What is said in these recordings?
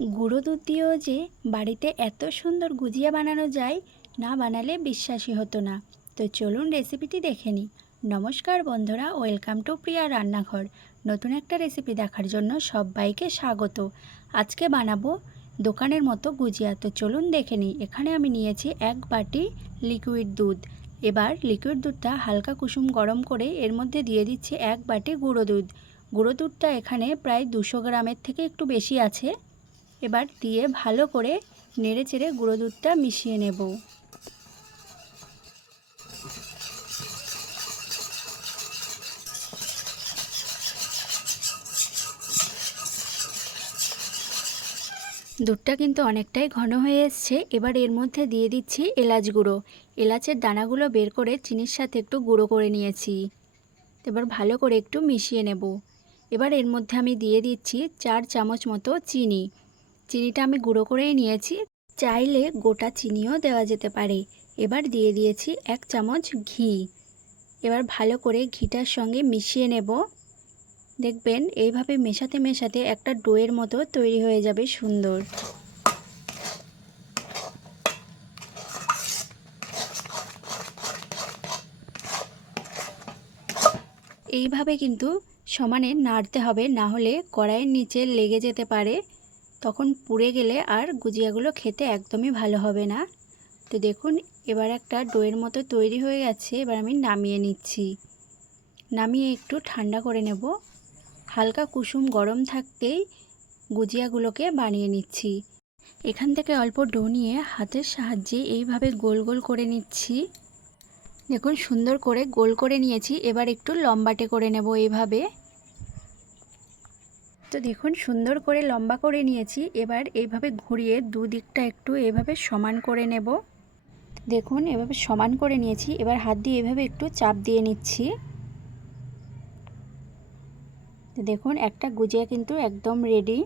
গুঁড়ো দুধ দিয়েও যে বাড়িতে এত সুন্দর গুজিয়া বানানো যায়, না বানালে বিশ্বাসই হতো না। তো চলুন রেসিপিটি দেখে নিই। নমস্কার বন্ধুরা ওয়েলকাম টু প্রিয়া রান্নাঘর। নতুন একটা রেসিপি দেখার জন্য সবাইকে স্বাগত। আজকে বানাবো দোকানের মতো গুজিয়া। তো চলুন দেখে নিই। এখানে আমি নিয়েছি এক বাটি লিকুইড দুধ। এবার লিকুইড দুধটা হালকা কুসুম গরম করে এর মধ্যে দিয়ে দিচ্ছি এক বাটি গুঁড়ো দুধ। গুঁড়ো দুধটা এখানে প্রায় দুশো গ্রামের থেকে একটু বেশি আছে। এবার দিয়ে ভালো করে নেড়ে চেড়ে গুঁড়ো দুধটা মিশিয়ে নেব। দুধটা কিন্তু অনেকটাই ঘন হয়ে এসছে। এবার এর মধ্যে দিয়ে দিচ্ছি এলাচ গুঁড়ো। এলাচের দানাগুলো বের করে চিনির সাথে একটু গুঁড়ো করে নিয়েছি। এবার ভালো করে একটু মিশিয়ে নেব। এবার এর মধ্যে আমি দিয়ে দিচ্ছি চার চামচ মতো চিনি। চিনিটা আমি গুঁড়ো করেই নিয়েছি। চাইলে গোটা চিনিও দেওয়া যেতে পারে। এবার দিয়ে দিয়েছি এক চামচ ঘি। এবার ভালো করে ঘিটার সঙ্গে মিশিয়ে নেব। দেখবেন এইভাবে মেশাতে মেশাতে একটা ডোয়ের মতো তৈরি হয়ে যাবে সুন্দর। এইভাবে কিন্তু সমানে নাড়তে হবে, না হলে কড়াইয়ের নিচে লেগে যেতে পারে। তখন পুড়ে গেলে আর গুজিয়াগুলো খেতে একদমই ভালো হবে না। তো দেখুন, এবার একটা ডোয়ের মতো তৈরি হয়ে গেছে, এবার আমি নামিয়ে নিচ্ছি। নামিয়ে একটু ঠান্ডা করে নেব। হালকা কুসুম গরম থাকতেই গুজিয়াগুলোকে বানিয়ে নিচ্ছি। এখান থেকে অল্প ডো নিয়ে হাতের সাহায্যে এইভাবে গোল গোল করে নিচ্ছি। দেখুন, সুন্দর করে গোল করে নিয়েছি। এবার একটু লম্বাটে করে নেব এইভাবে। তো দেখুন, সুন্দর করে লম্বা করে নিয়েছি। এবার এইভাবে ঘুরিয়ে দুদিকটা একটু এভাবে সমান করে নেব। দেখুন, এভাবে সমান করে নিয়েছি। এবার হাত দিয়ে এভাবে একটু চাপ দিয়ে নিচ্ছি। দেখুন, একটা গুজিয়া কিন্তু একদম রেডি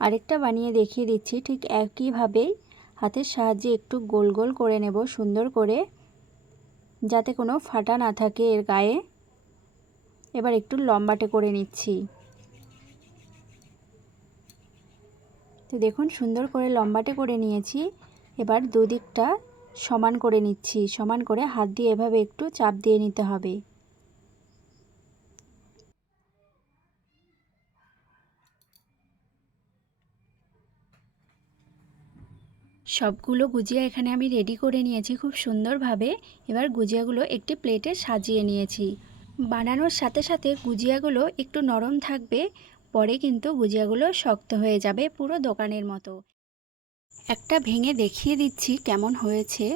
আরেকটা বানিয়ে দেখিয়ে দিচ্ছি। ঠিক একইভাবেই হাতের সাহায্যে একটু গোল গোল করে নেব, সুন্দর করে। যাতে কোনো ফাটা না থাকে এর গায়ে। এবার একটু লম্বাটে করে নিচ্ছি। তো দেখুন, সুন্দর করে লম্বাটে করে নিয়েছি। এবার দুদিকটা সমান করে নিচ্ছি। সমান করে হাত দিয়ে এভাবে একটু চাপ দিয়ে নিতে হবে। সবগুলো গুজিয়া এখানে আমি রেডি করে নিয়েছি খুব সুন্দরভাবে। এবার গুজিয়াগুলো একটি প্লেটে সাজিয়ে নিয়েছি। বানানোর সাথে সাথে গুজিয়াগুলো একটু নরম থাকবে। পরে কিন্তু গুজিয়াগুলো শক্ত হয়ে যাবে পুরো দোকানের মতো। একটা ভেঙে দেখিয়ে দিচ্ছি কেমন হয়েছে।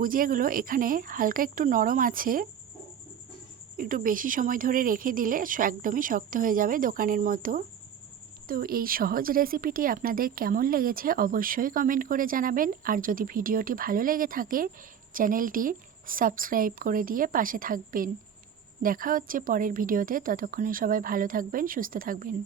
গুজিয়াগুলো এখানে হালকা একটু নরম আছে। একটু বেশি সময় ধরে রেখে দিলে একদমই শক্ত হয়ে যাবে দোকানের মতো। তো এই সহজ রেসিপিটি আপনাদের কেমন লেগেছে অবশ্যই কমেন্ট করে জানাবেন। আর যদি ভিডিওটি ভালো লেগে থাকে, চ্যানেলটি সাবস্ক্রাইব করে দিয়ে পাশে থাকবেন। দেখা হচ্ছে পরের ভিডিওতে। ততক্ষণে সবাই ভালো থাকবেন সুস্থ থাকবেন।